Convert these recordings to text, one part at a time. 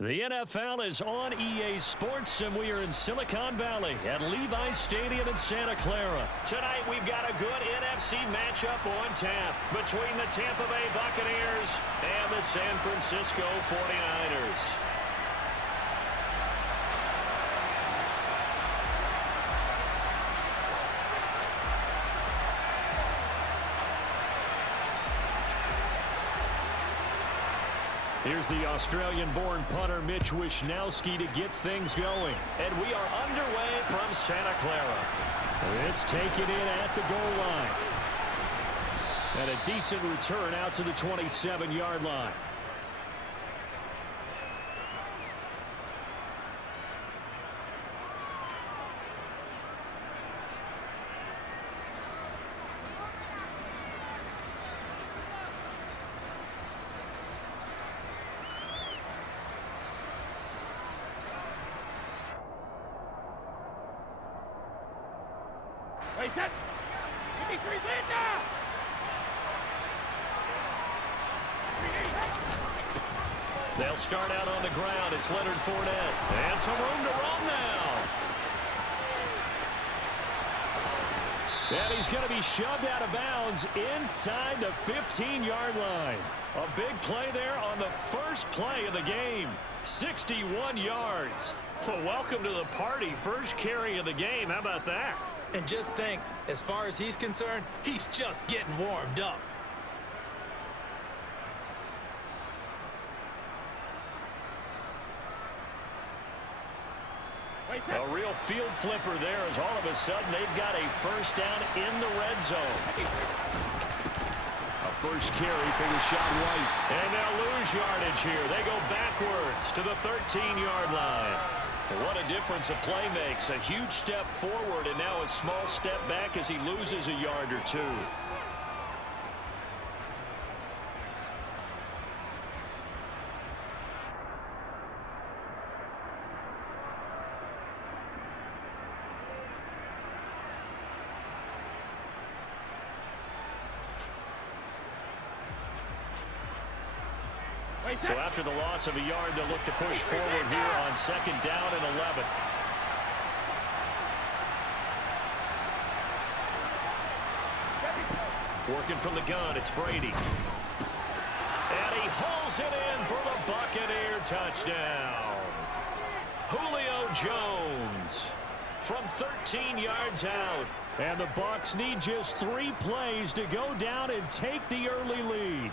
The NFL is on EA Sports, and we are in Silicon Valley at Levi's Stadium in Santa Clara. Tonight, we've got a good NFC matchup on tap between the Tampa Bay Buccaneers and the San Francisco 49ers. Here's the Australian-born punter Mitch Wishnowsky to get things going. And we are underway from Santa Clara. This taken in at the goal line. And a decent return out to the 27-yard line. Wait, that! Give me 3 win now! They'll start out on the ground. It's Leonard Fournette. And some room to roam now. And he's going to be shoved out of bounds inside the 15-yard line. A big play there on the first play of the game. 61 yards. Well, welcome to the party. First carry of the game. How about that? And just think, as far as he's concerned, he's just getting warmed up. A real field flipper there as all of a sudden they've got a first down in the red zone. A first carry for Rachaad White. And they'll lose yardage here. They go backwards to the 13-yard line. What a difference a play makes. A huge step forward and now a small step back as he loses a yard or two. So after the loss of a yard, they'll look to push forward here on second down and 11. Working from the gun, it's Brady. And he hauls it in for the Buccaneer touchdown. Julio Jones from 13 yards out. And the Bucs need just 3 plays to go down and take the early lead.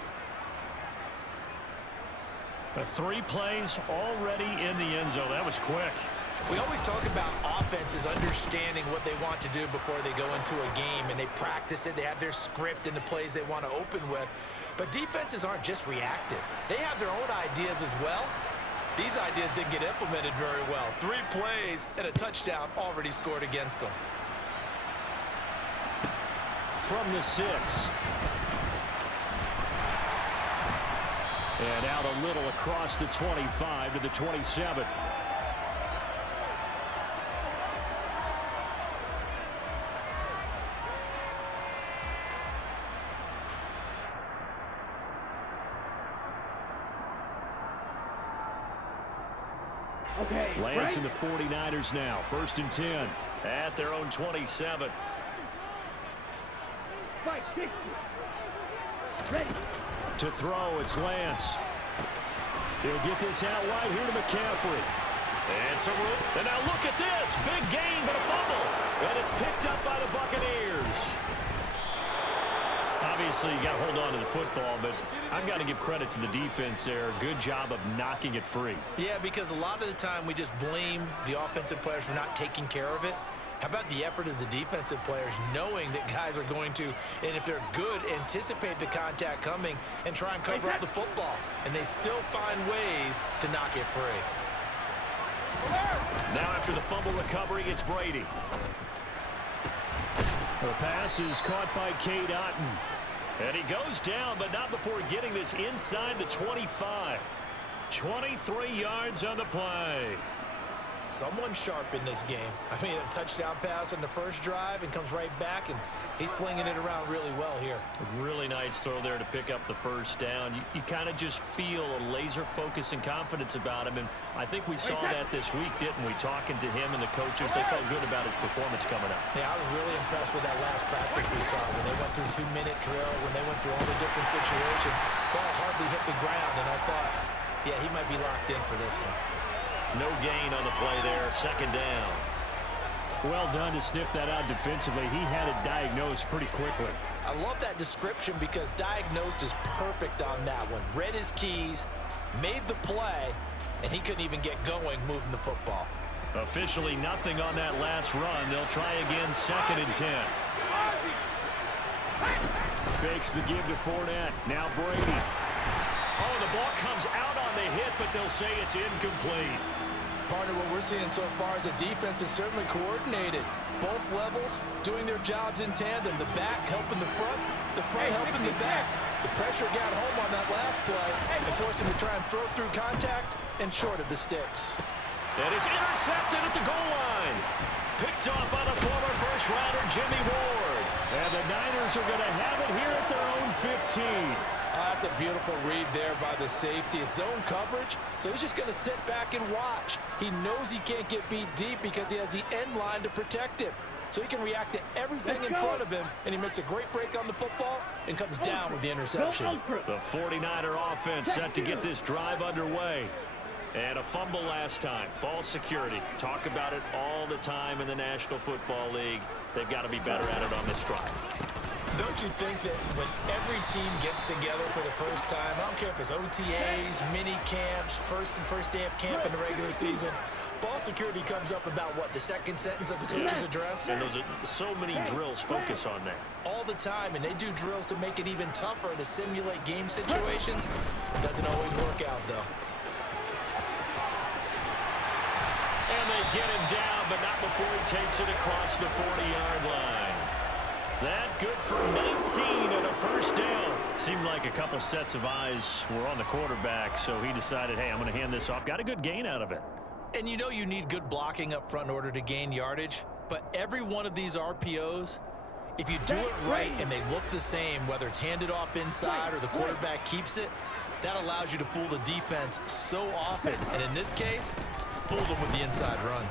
3 plays already in the end zone. That was quick. We always talk about offenses understanding what they want to do before they go into a game, and they practice it. They have their script and the plays they want to open with. But defenses aren't just reactive. They have their own ideas as well. These ideas didn't get implemented very well. 3 plays and a touchdown already scored against them. From the 6. And out a little across the 25 to the 27. Okay. Lance and the 49ers now. 1st and 10 at their own 27. Fight, 60. Ready. To throw, it's Lance. He'll get this out wide here to McCaffrey. And some room. And now look at this. Big gain, but a fumble. And it's picked up by the Buccaneers. Obviously, you got to hold on to the football, but I've got to give credit to the defense there. Good job of knocking it free. Yeah, because a lot of the time we just blame the offensive players for not taking care of it. How about the effort of the defensive players knowing that guys are going to, and if they're good, anticipate the contact coming and try and cover up the football. And they still find ways to knock it free. Now after the fumble recovery, it's Brady. The pass is caught by Cade Otton. And he goes down, but not before getting this inside the 25. 23 yards on the play. Someone sharp in this game. I mean, a touchdown pass on the first drive and comes right back, and he's flinging it around really well here. A really nice throw there to pick up the first down. You kind of just feel a laser focus and confidence about him, and I think we saw that this week, didn't we? Talking to him and the coaches, they felt good about his performance coming up. Yeah, I was really impressed with that last practice we saw when they went through 2-minute drill, when they went through all the different situations. Ball hardly hit the ground, and I thought, yeah, he might be locked in for this one. No gain on the play there, second down. Well done to sniff that out defensively. He had it diagnosed pretty quickly. I love that description because diagnosed is perfect on that one. Read his keys, made the play, and he couldn't even get going moving the football. Officially nothing on that last run. They'll try again, 2nd and 10. Fakes the give to Fournette. Now Brady. Oh, the ball comes out on the hit, but they'll say it's incomplete. Partner, what we're seeing so far is the defense is certainly coordinated. Both levels doing their jobs in tandem. The back helping the front helping the back. The pressure got home on that last play and forced him to try and throw through contact and short of the sticks. And it's intercepted at the goal line. Picked off by the former first-rounder Jimmy Ward. And the Niners are going to have it here at their own 15. That's a beautiful read there by the safety. It's zone coverage, so he's just going to sit back and watch. He knows he can't get beat deep because he has the end line to protect him. So he can react to everything in front of him, and he makes a great break on the football and comes down with the interception. The 49er offense set to get this drive underway. And a fumble last time. Ball security. Talk about it all the time in the National Football League. They've got to be better at it on this drive. Don't you think that when every team gets together for the first time, I don't care if it's OTAs, mini camps, first day of camp in the regular season, ball security comes up about, what, the second sentence of the coach's address? And those are so many drills focus on that. All the time, and they do drills to make it even tougher to simulate game situations. It doesn't always work out, though. And they get him down, but not before he takes it across the 40-yard line. That good for 19 and a first down. Seemed like a couple sets of eyes were on the quarterback, so he decided, hey, I'm going to hand this off. Got a good gain out of it. And you know you need good blocking up front in order to gain yardage, but every one of these RPOs, if you do it right and they look the same, whether it's handed off inside or the quarterback keeps it, that allows you to fool the defense so often. And in this case, fooled them with the inside run.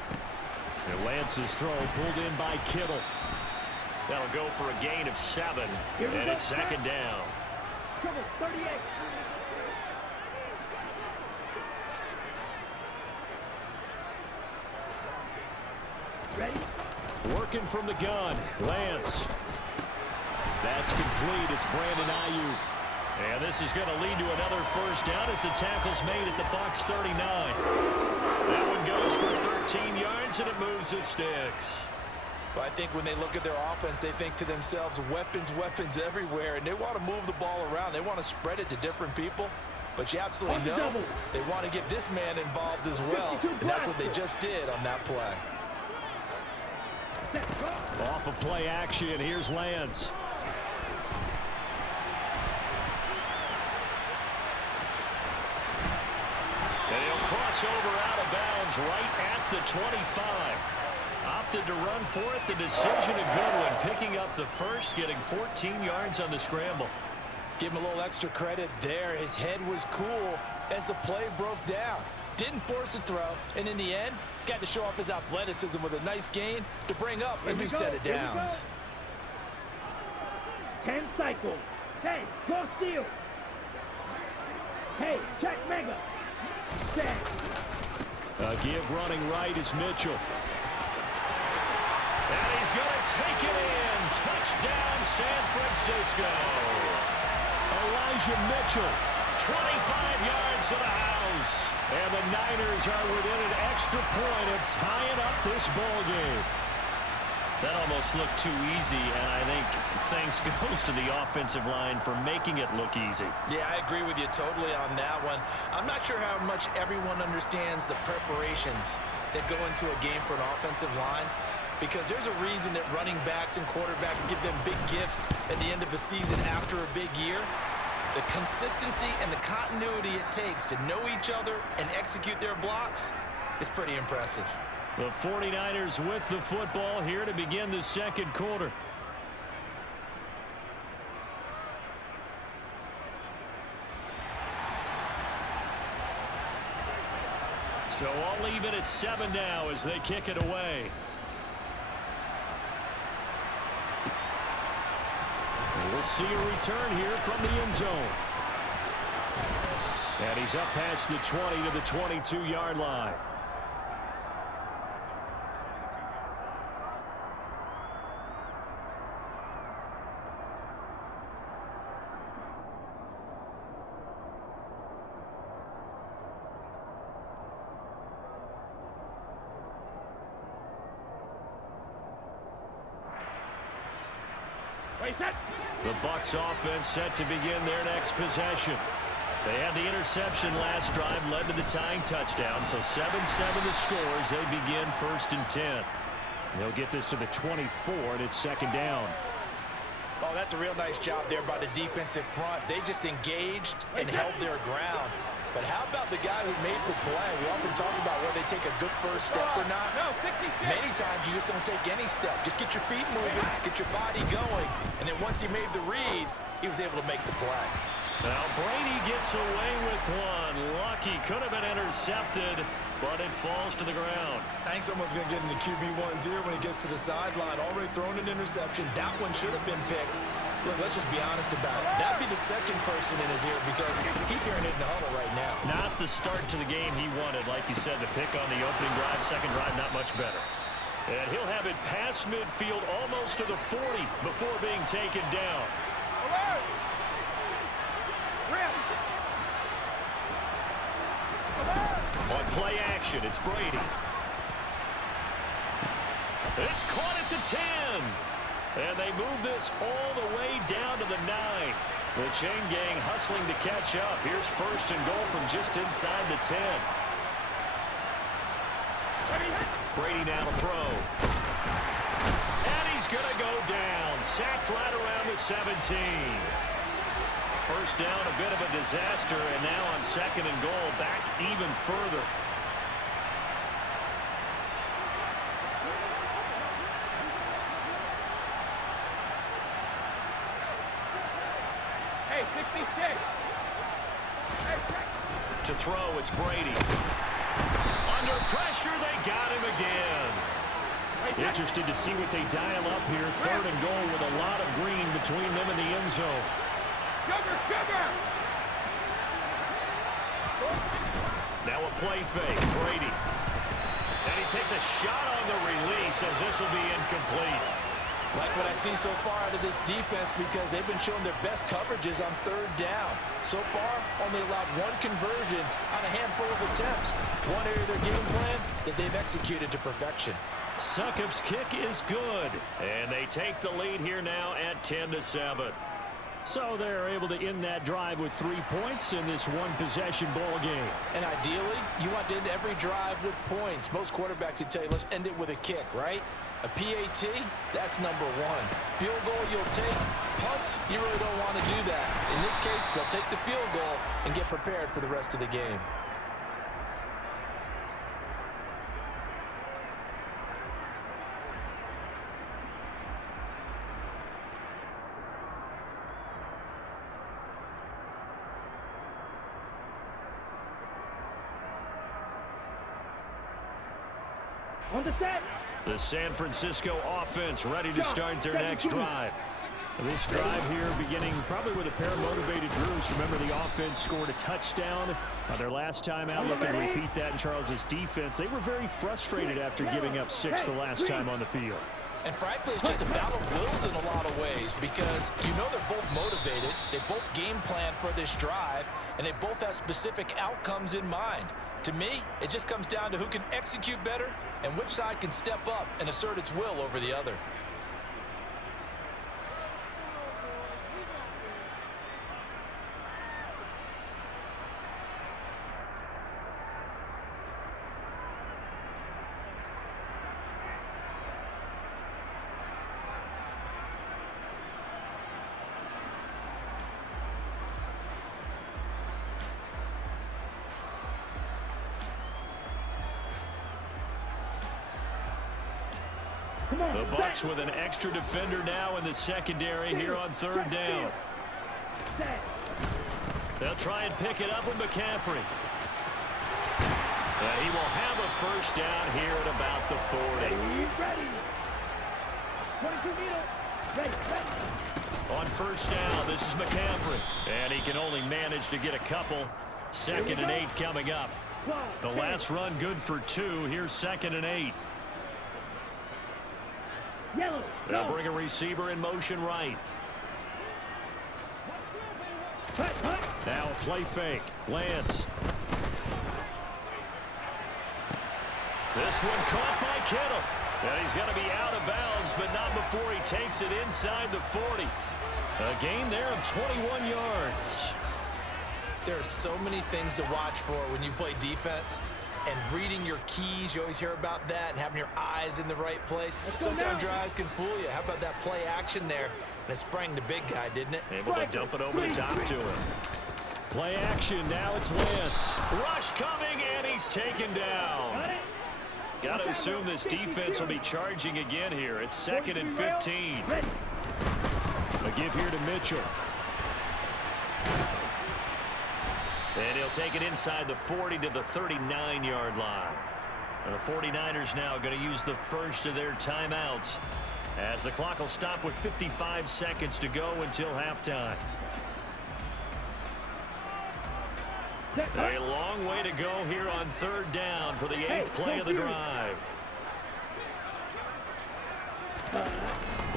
And Lance's throw pulled in by Kittle. That'll go for a gain of 7, and it's second down. Trouble, 38. Ready? Working from the gun, Lance. That's complete. It's Brandon Ayuk. And this is going to lead to another first down as the tackle's made at the Bucs 39. That one goes for 13 yards, and it moves the sticks. But I think when they look at their offense, they think to themselves, weapons everywhere, and they want to move the ball around. They want to spread it to different people. But you absolutely know they want to get this man involved as well, and that's what they just did on that play. Off of play action, here's Lance. And he'll cross over out of bounds right at the 25. Opted to run for it. The decision a good one. Picking up the first, getting 14 yards on the scramble. Give him a little extra credit there. His head was cool as the play broke down. Didn't force a throw, and in the end, got to show off his athleticism with a nice gain to bring up a new set of downs. 10 cycles. Hey, cross steal. Hey, check mega. Set. A give running right is Mitchell. And he's going to take it in. Touchdown, San Francisco. Elijah Mitchell. 25 yards to the house. And the Niners are within an extra point of tying up this ball game. That almost looked too easy, and I think thanks goes to the offensive line for making it look easy. Yeah, I agree with you totally on that one. I'm not sure how much everyone understands the preparations that go into a game for an offensive line, because there's a reason that running backs and quarterbacks give them big gifts at the end of the season after a big year. The consistency and the continuity it takes to know each other and execute their blocks, is pretty impressive. The 49ers with the football here to begin the second quarter. So I'll leave it at 7 now as they kick it away. We'll see a return here from the end zone. And he's up past the 20 to the 22-yard line. The Bucs offense set to begin their next possession. They had the interception last drive, led to the tying touchdown. So 7-7 the score as they begin 1st and 10. They'll get this to the 24, and it's 2nd down. Oh, that's a real nice job there by the defensive front. They just engaged and held their ground. But how about the guy who made the play? We often talk about whether they take a good first step or not. Many times you just don't take any step. Just get your feet moving, get your body going. And then once he made the read, he was able to make the play. Now Brady gets away with one. Lucky, could have been intercepted, but it falls to the ground. I think someone's going to get into QB1's ear when he gets to the sideline. Already thrown an interception. That one should have been picked. Look, let's just be honest about it. That'd be the second person in his ear because he's hearing it in the huddle right now. Not the start to the game he wanted. Like you said, the pick on the opening drive, second drive, not much better. And he'll have it past midfield almost to the 40 before being taken down. On play action, it's Brady. It's caught at the 10. And they move this all the way down to the 9. The chain gang hustling to catch up. Here's 1st and goal from just inside the 10. Brady now to throw. And he's going to go down. Sacked right around the 17. 1st down, a bit of a disaster. And now on 2nd and goal, back even further. To throw, it's Brady. Under pressure, they got him again. Interested to see what they dial up here. 3rd and goal with a lot of green between them and the end zone. Now a play fake, Brady. And he takes a shot on the release as this will be incomplete. Like what I see so far out of this defense because they've been showing their best coverages on 3rd down. So far, only allowed 1 conversion on a handful of attempts. One area of their game plan that they've executed to perfection. Succop's kick is good. And they take the lead here now at 10-7. So they're able to end that drive with 3 points in this one-possession ball game. And ideally, you want to end every drive with points. Most quarterbacks would tell you, let's end it with a kick, right? A PAT, that's number 1. Field goal you'll take. Punts, you really don't want to do that. In this case, they'll take the field goal and get prepared for the rest of the game. On the set. The San Francisco offense ready to start their next drive. This drive here beginning probably with a pair of motivated groups. Remember, the offense scored a touchdown on their last time out. Looking to repeat that in Charles's defense. They were very frustrated after giving up 6 the last time on the field. And frankly, it's just a battle of wills in a lot of ways because you know they're both motivated. They both game plan for this drive, and they both have specific outcomes in mind. To me, it just comes down to who can execute better and which side can step up and assert its will over the other. The Bucs with an extra defender now in the secondary here on third down. They'll try and pick it up with McCaffrey. And he will have a first down here at about the 40. Ready. 22 meters. Ready. On first down, this is McCaffrey. And he can only manage to get a couple. 2nd and 8 coming up. The last run good for 2. Here's 2nd and 8. Yellow. They'll bring a receiver in motion right. Now a play fake. Lance. This one caught by Kittle. And he's going to be out of bounds, but not before he takes it inside the 40. A gain there of 21 yards. There are so many things to watch for when you play defense. And reading your keys, you always hear about that, and having your eyes in the right place. Sometimes your eyes can fool you. How about that play action there? And it sprang the big guy, didn't it? Able to dump it over the top to him. Play action, now it's Lance. Rush coming, and he's taken down. Got to assume this defense will be charging again here. It's 2nd and 15. A give here to Mitchell. And he'll take it inside the 40 to the 39-yard line. And the 49ers now going to use the first of their timeouts as the clock will stop with 55 seconds to go until halftime. A long way to go here on third down for the 8th play of the drive.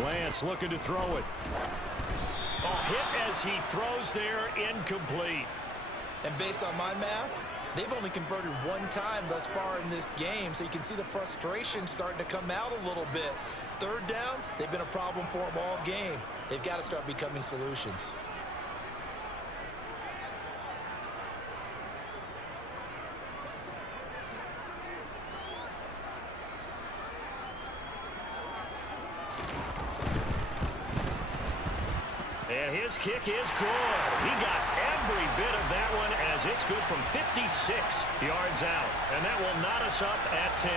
Lance looking to throw it. A hit as he throws there, incomplete. And based on my math, they've only converted one time thus far in this game, so you can see the frustration starting to come out a little bit. Third downs, they've been a problem for them all game. They've got to start becoming solutions. And his kick is good. He got every bit of that one as it's good from 56 yards out. And that will knot us up at 10.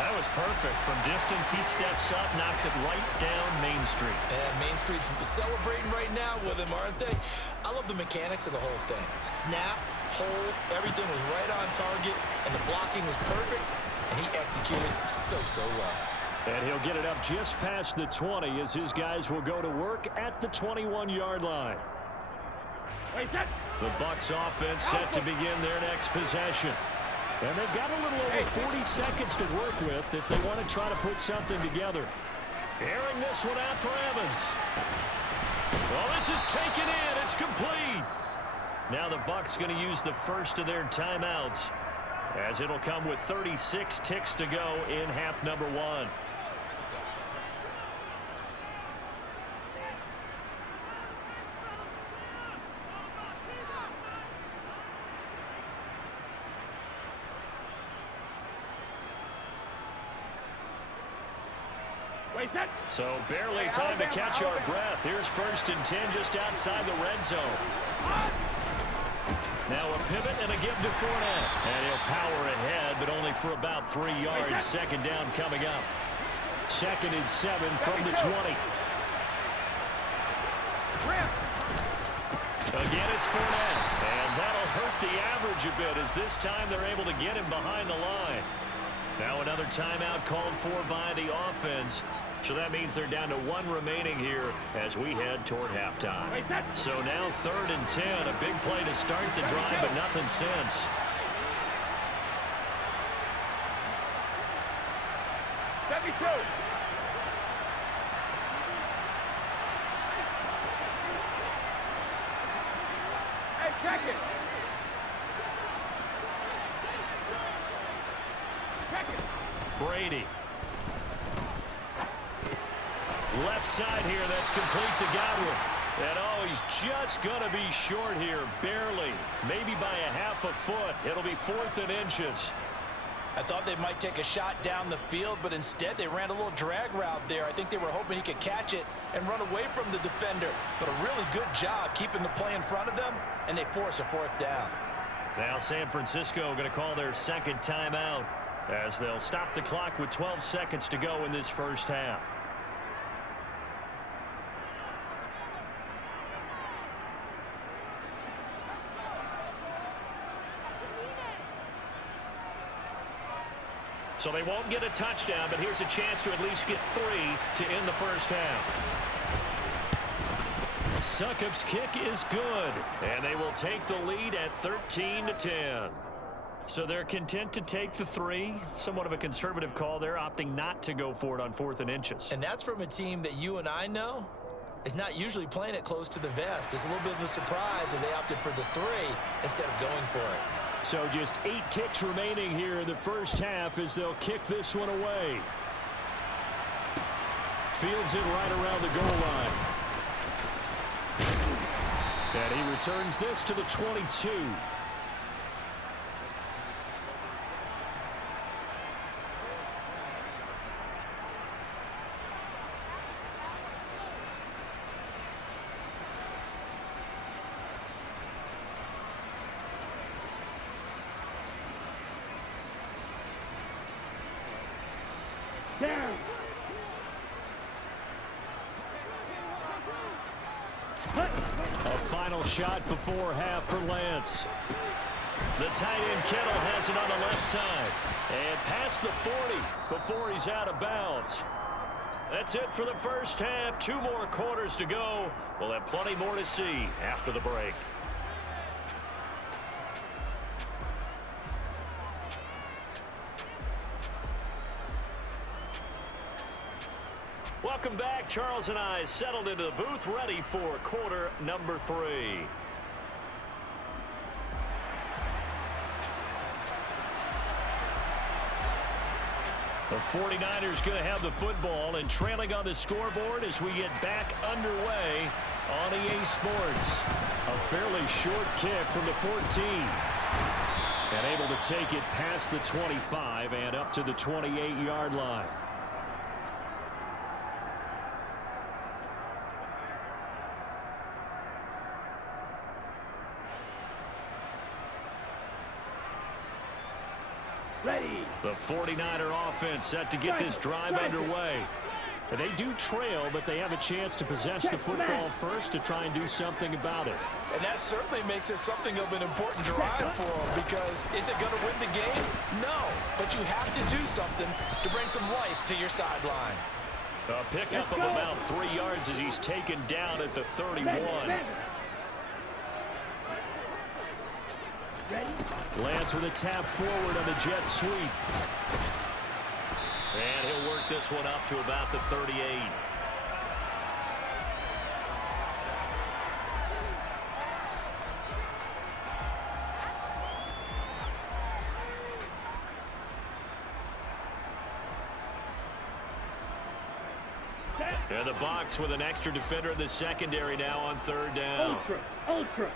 That was perfect. From distance, he steps up, knocks it right down Main Street. And Main Street's celebrating right now with him, aren't they? I love the mechanics of the whole thing. Snap, hold, everything was right on target, and the blocking was perfect, and he executed so well. And he'll get it up just past the 20 as his guys will go to work at the 21-yard line. The Bucs offense set to begin their next possession. And they've got a little over 40 seconds to work with if they want to try to put something together. Airing this one out for Evans. Well, this is taken in. It's complete. Now the Bucs going to use the first of their timeouts as it'll come with 36 ticks to go in half number 1. So barely time to catch our breath. Here's 1st and 10 just outside the red zone. Now a pivot and a give to Fournette. And he'll power ahead, but only for about 3 yards. 2nd down coming up. 2nd and 7 from the 20. Again, it's Fournette. And that'll hurt the average a bit as this time they're able to get him behind the line. Now another timeout called for by the offense. So that means they're down to 1 remaining here as we head toward halftime. So now 3rd and 10. A big play to start the drive, but nothing since. Let me through. Hey, check it. Check it. Brady. Left side here, that's complete to Godwin. And oh, he's just going to be short here, barely. Maybe by a half a foot. It'll be 4th and inches. I thought they might take a shot down the field, but instead they ran a little drag route there. I think they were hoping he could catch it and run away from the defender. But a really good job keeping the play in front of them, and they force a 4th down. Now San Francisco going to call their 2nd timeout as they'll stop the clock with 12 seconds to go in this first half. So they won't get a touchdown, but here's a chance to at least get 3 to end the first half. Succop's kick is good, and they will take the lead at 13-10. So they're content to take the 3. Somewhat of a conservative call there, opting not to go for it on 4th and inches. And that's from a team that you and I know is not usually playing it close to the vest. It's a little bit of a surprise that they opted for the 3 instead of going for it. So just 8 ticks remaining here in the first half as they'll kick this one away. Fields it right around the goal line. And he returns this to the 22. Down. A final shot before half for Lance. The tight end Kittle has it on the left side. And past the 40 before he's out of bounds. That's it for the first half. 2 more quarters to go. We'll have plenty more to see after the break. Welcome back. Charles and I settled into the booth, ready for quarter number 3. The 49ers going to have the football and trailing on the scoreboard as we get back underway on EA Sports. A fairly short kick from the 14. And able to take it past the 25 and up to the 28-yard line. Ready. The 49er offense set to get this drive underway. They do trail, but they have a chance to possess the football first to try and do something about it. And that certainly makes it something of an important drive for them, because is it going to win the game? No, but you have to do something to bring some life to your sideline. A pickup of about 3 yards as he's taken down at the 31. Lance with a tap forward on the jet sweep. And he'll work this one up to about the 38. And the box with an extra defender in the secondary now on 3rd down. Ultra.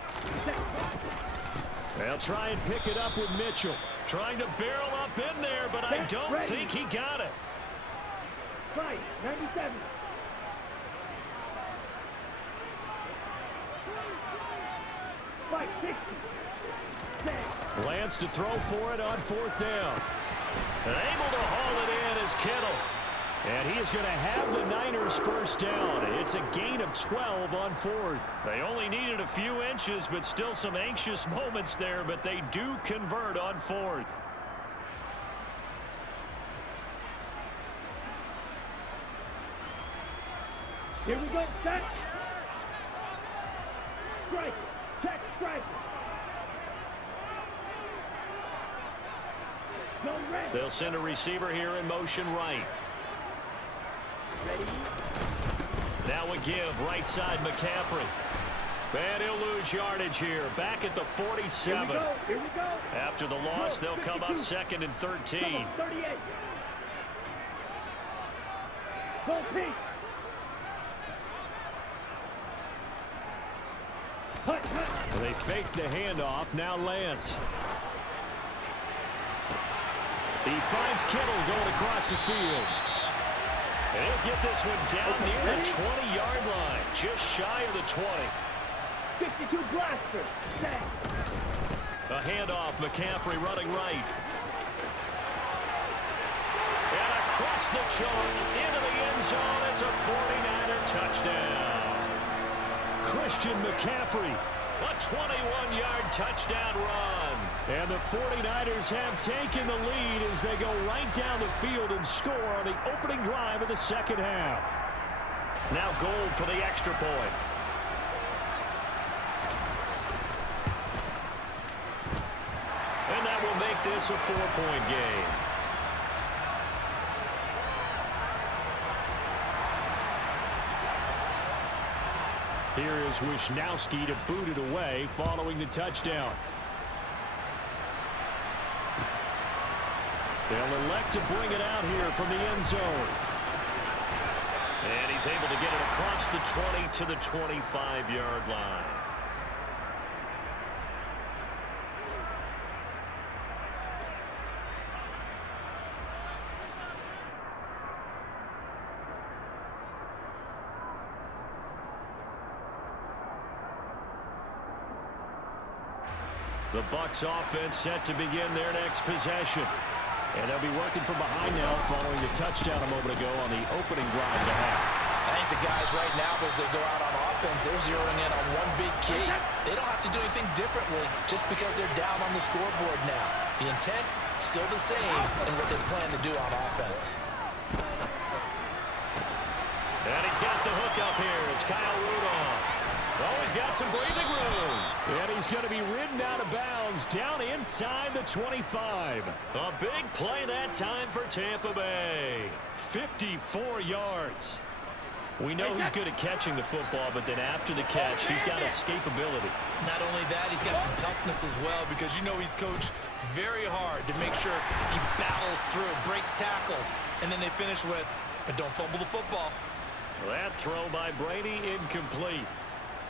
They'll try and pick it up with Mitchell. Trying to barrel up in there, but I don't think he got it. Right, 97. Right, 60. Lance to throw for it on 4th down. And able to haul it in is Kittle. And he is going to have the Niners first down. It's a gain of 12 on 4th. They only needed a few inches, but still some anxious moments there, but they do convert on 4th. Here we go, set. Strike. Check, strike. Go red. They'll send a receiver here in motion right. Ready. Now a give, right side McCaffrey. And he'll lose yardage here, back at the 47. Here we go. After the loss, they'll come up 2nd and 13. 38. Go pink. They fake the handoff. Now Lance. He finds Kittle going across the field. And he'll get this one down near the 20-yard line, just shy of the 20. 52 blaster. A handoff, McCaffrey running right. across the chalk, into the end zone. It's a 49er touchdown. Christian McCaffrey. A 21-yard touchdown run. And the 49ers have taken the lead as they go right down the field and score on the opening drive of the second half. Now Gold for the extra point. And that will make this a 4-point game. Here is Wisnowski to boot it away following the touchdown. They'll elect to bring it out here from the end zone. And he's able to get it across the 20 to the 25-yard line. The Bucs offense set to begin their next possession. And they'll be working from behind now following the touchdown a moment ago on the opening drive of the half. I think the guys right now, as they go out on offense, they're zeroing in on one big key. They don't have to do anything differently just because they're down on the scoreboard now. The intent, still the same in what they plan to do on offense. And he's got the hook up here. It's Kyle Rudolph. Oh, he's got some breathing room. And he's going to be ridden out of bounds down inside the 25. A big play that time for Tampa Bay. 54 yards. We know he's good at catching the football, but then after the catch, he's got escapability. Not only that, he's got some toughness as well, because you know he's coached very hard to make sure he battles through, breaks tackles, and then they finish with, but don't fumble the football. Well, that throw by Brady, incomplete.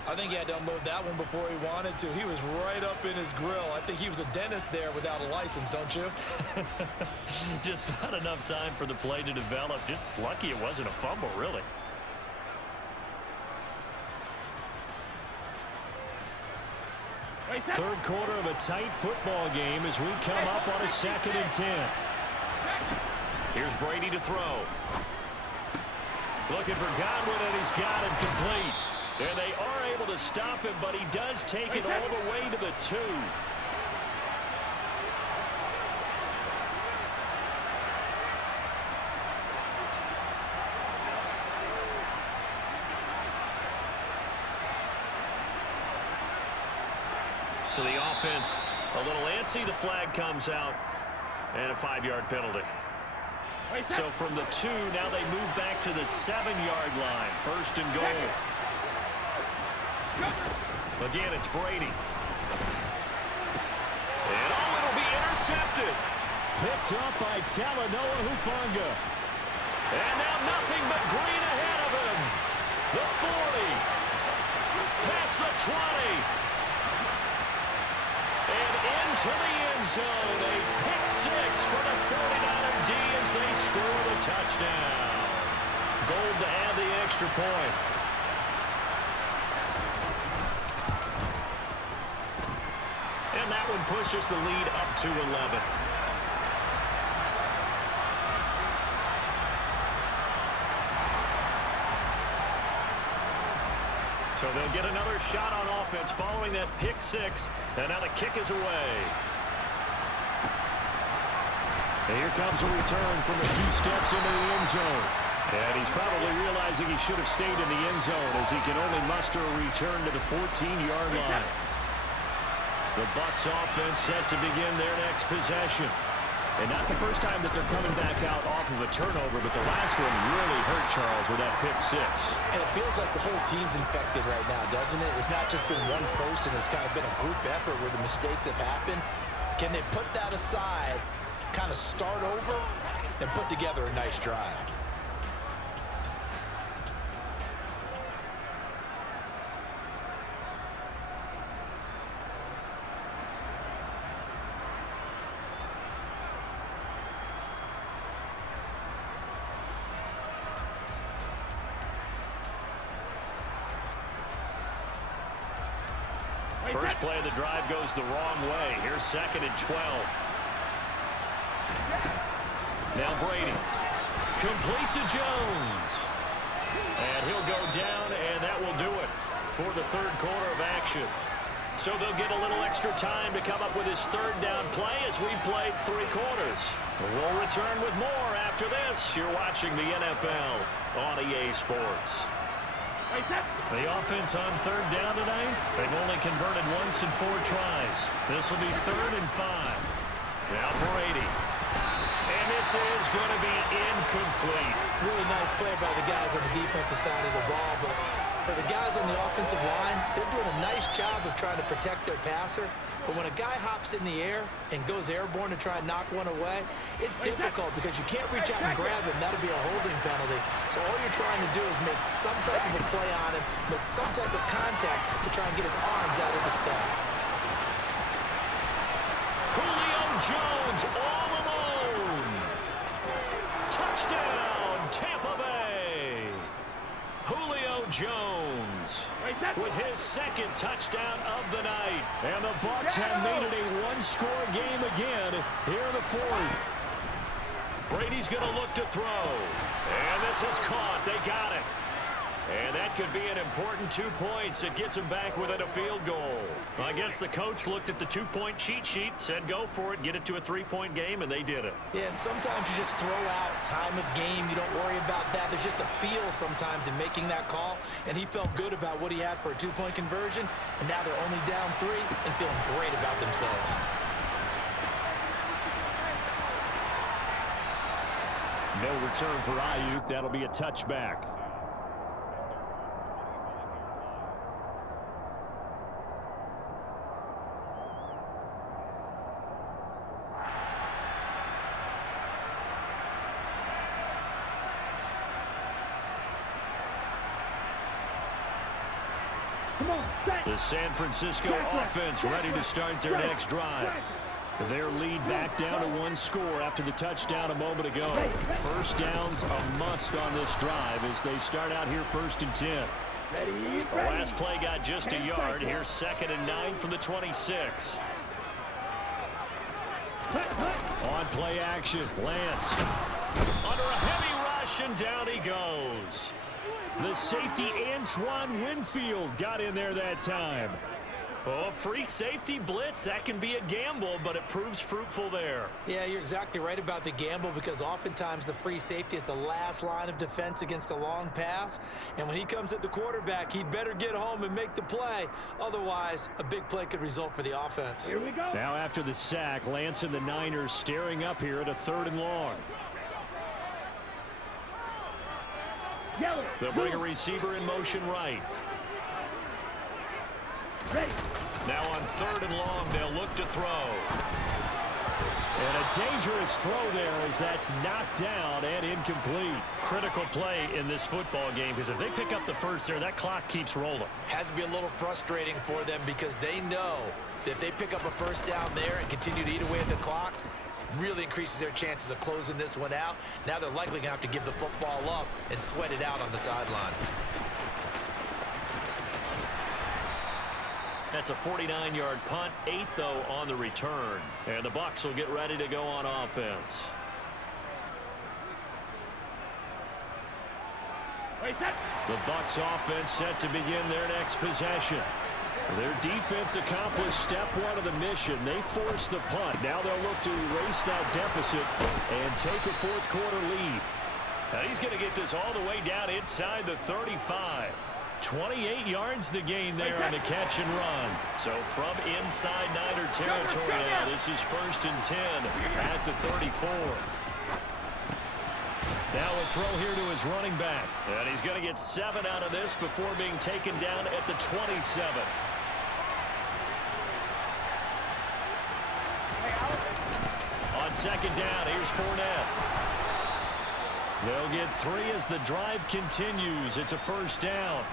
I think he had to unload that one before he wanted to. He was right up in his grill. I think he was a dentist there without a license, don't you? Just not enough time for the play to develop. Just lucky it wasn't a fumble, really. Third quarter of a tight football game as we come up on a 2nd and 10. Here's Brady to throw. Looking for Godwin, and he's got it complete. And they are able to stop him, but he does take it all the way to the 2. So the offense a little antsy. The flag comes out, and a 5-yard penalty. So from the 2, now they move back to the 7-yard line. 1st and goal. Again, it's Brady. And it'll be intercepted. Picked up by Talanoa Hufanga. And now nothing but green ahead of him. The 40. Past the 20. And into the end zone. A pick 6 for the 49er D as they score the touchdown. Gold to add the extra point. And that one pushes the lead up to 11. So they'll get another shot on offense following that pick 6. And now the kick is away. And here comes a return from a few steps into the end zone. And he's probably realizing he should have stayed in the end zone as he can only muster a return to the 14-yard line. The Bucs offense set to begin their next possession. And not the first time that they're coming back out off of a turnover, but the last one really hurt Charles with that pick 6. And it feels like the whole team's infected right now, doesn't it? It's not just been one person. It's kind of been a group effort where the mistakes have happened. Can they put that aside, kind of start over, and put together a nice drive? First play of the drive goes the wrong way. Here's 2nd and 12. Now Brady. Complete to Jones. And he'll go down, and that will do it for the third quarter of action. So they'll get a little extra time to come up with his third down play as we played 3 quarters. We'll return with more after this. You're watching the NFL on EA Sports. The offense on third down tonight, they've only converted once in 4 tries. This will be 3rd and 5. Now Brady. And this is going to be incomplete. Really nice play by the guys on the defensive side of the ball, but for the guys on the offensive line, they're doing a nice job of trying to protect their passer. But when a guy hops in the air and goes airborne to try and knock one away, it's difficult because you can't reach out and grab him. That'll be a holding penalty. So all you're trying to do is make some type of a play on him, make some type of contact to try and get his arms out of the sky. Julio Jones all alone. Touchdown, Tampa Bay. Julio Jones with his 2nd touchdown of the night. And the Bucs have made it a 1-score game again here in the 4th. Brady's going to look to throw. And this is caught. They got it. And that could be an important 2 points. It gets him back within a field goal. I guess the coach looked at the 2-point cheat sheet, said go for it, get it to a 3-point game, and they did it. Yeah, and sometimes you just throw out time of game. You don't worry about that. There's just a feel sometimes in making that call, and he felt good about what he had for a 2-point conversion, and now they're only down 3 and feeling great about themselves. No return for Ayuk. That'll be a touchback. The San Francisco offense ready to start their next drive. Their lead back down to 1 score after the touchdown a moment ago. First down's a must on this drive as they start out here 1st and 10. The last play got just a yard. Here's 2nd and 9 from the 26. On play action, Lance. Under a heavy rush, and down he goes. The safety, Antoine Winfield, got in there that time. Oh, free safety blitz, that can be a gamble, but it proves fruitful there. Yeah, you're exactly right about the gamble because oftentimes the free safety is the last line of defense against a long pass. And when he comes at the quarterback, he'd better get home and make the play. Otherwise, a big play could result for the offense. Here we go. Now after the sack, Lance and the Niners staring up here at a 3rd and long. Yellow. They'll bring a receiver in motion right. Ready. Now on 3rd and long, they'll look to throw. And a dangerous throw there as that's knocked down and incomplete. Critical play in this football game because if they pick up the first there, that clock keeps rolling. Has to be a little frustrating for them because they know that if they pick up a first down there and continue to eat away at the clock, really increases their chances of closing this one out. Now they're likely going to have to give the football up and sweat it out on the sideline. That's a 49-yard punt, 8 though on the return. And the Bucs will get ready to go on offense. The Bucs offense set to begin their next possession. Their defense accomplished step 1 of the mission. They forced the punt. Now they'll look to erase that deficit and take a 4th quarter lead. Now he's going to get this all the way down inside the 35. 28 yards the gain there on the catch and run. So from inside Niner territory now, this is 1st and 10 at the 34. Now a throw here to his running back. And he's going to get 7 out of this before being taken down at the 27. On 2nd down, here's Fournette. They'll get 3 as the drive continues. It's a 1st down.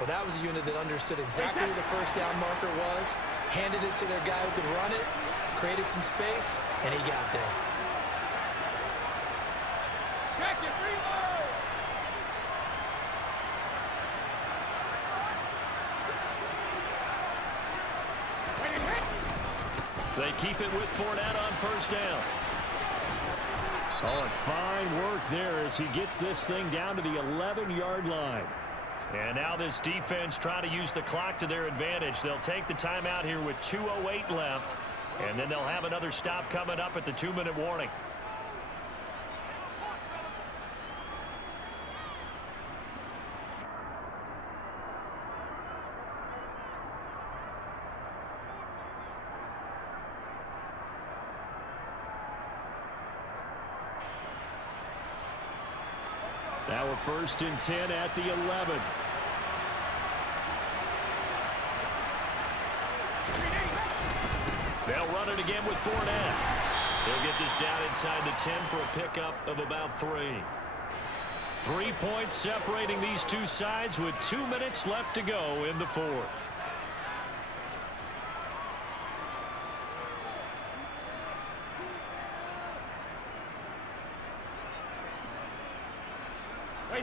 Well, that was a unit that understood exactly where the first down marker was, handed it to their guy who could run it, created some space, and he got there. They keep it with Fournette on 1st down. Oh, and fine work there as he gets this thing down to the 11-yard line. And now this defense trying to use the clock to their advantage. They'll take the timeout here with 2:08 left, and then they'll have another stop coming up at the 2-minute warning. Now a 1st and 10 at the 11. They'll run it again with Fournette. He'll get this down inside the 10 for a pickup of about 3. 3 points separating these two sides with 2 minutes left to go in the 4th.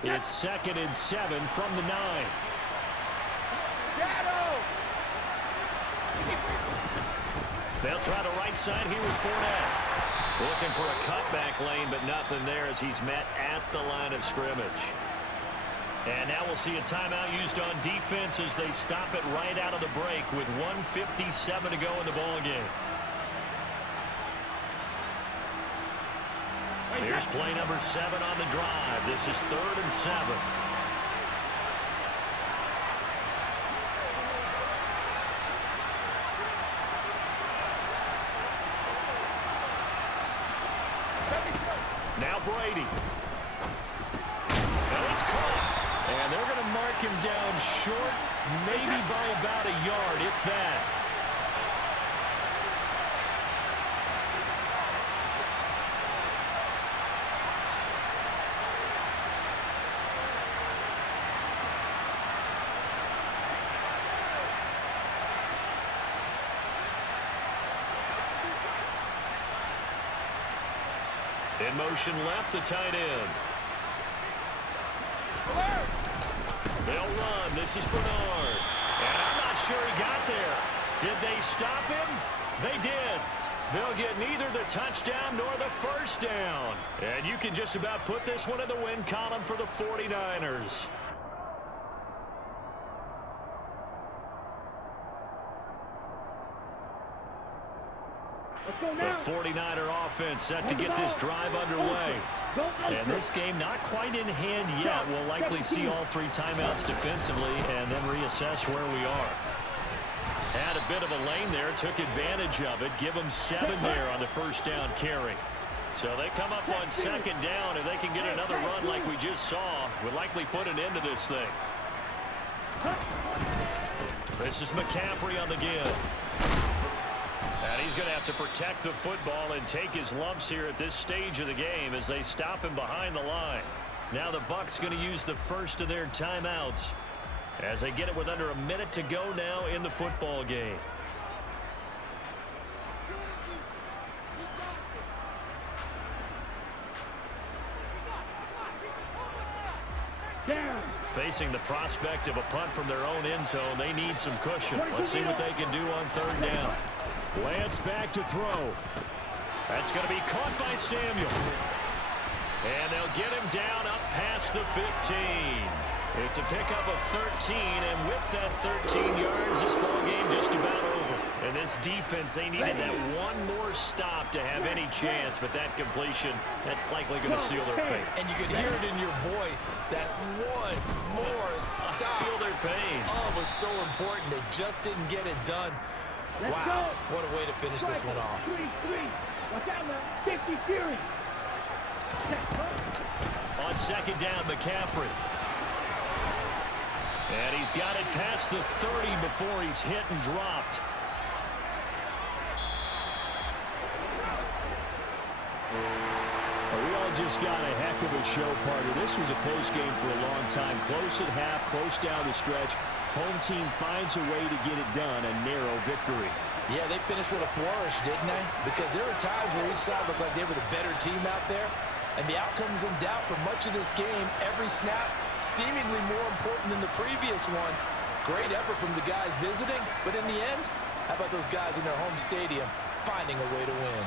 It's 2nd and 7 from the 9. They'll try the right side here with Fournette. Looking for a cutback lane, but nothing there as he's met at the line of scrimmage. And now we'll see a timeout used on defense as they stop it right out of the break with 1:57 to go in the ballgame. Here's play number 7 on the drive. This is 3rd and 7. Now Brady. And it's caught. And they're going to mark him down short, maybe by about a yard, if that. In motion left, the tight end. They'll run. This is Bernard. And I'm not sure he got there. Did they stop him? They did. They'll get neither the touchdown nor the first down. And you can just about put this one in the win column for the 49ers. The 49er offense set to get this drive underway. And this game not quite in hand yet. We'll likely see all 3 timeouts defensively and then reassess where we are. Had a bit of a lane there, took advantage of it. Give them 7 there on the first down carry. So they come up on 2nd down. If they can get another run like we just saw, we'll likely put an end to this thing. This is McCaffrey on the give. And he's going to have to protect the football and take his lumps here at this stage of the game as they stop him behind the line. Now the Bucs going to use the first of their timeouts as they get it with under a minute to go now in the football game. Facing the prospect of a punt from their own end zone, they need some cushion. Let's see what they can do on 3rd down. Lance back to throw. That's going to be caught by Samuel. And they'll get him down up past the 15. It's a pickup of 13, and with that 13 yards, this ball game just about over. And this defense, they needed that one more stop to have any chance, but that completion, that's likely going to seal their fate. And you could hear it in your voice, that one more stop. Feel their pain. Oh, it was so important. They just didn't get it done. Wow, what a way to finish this one off. Watch out now. 50 Fury. On 2nd down, McCaffrey. And he's got it past the 30 before he's hit and dropped. We all just got a heck of a show, partner. This was a close game for a long time. Close at half, close down the stretch. Home team finds a way to get it done, a narrow victory. Yeah, they finished with a flourish, didn't they? Because there were times where each side looked like they were the better team out there. And the outcome's in doubt for much of this game. Every snap seemingly more important than the previous one. Great effort from the guys visiting. But in the end, how about those guys in their home stadium finding a way to win?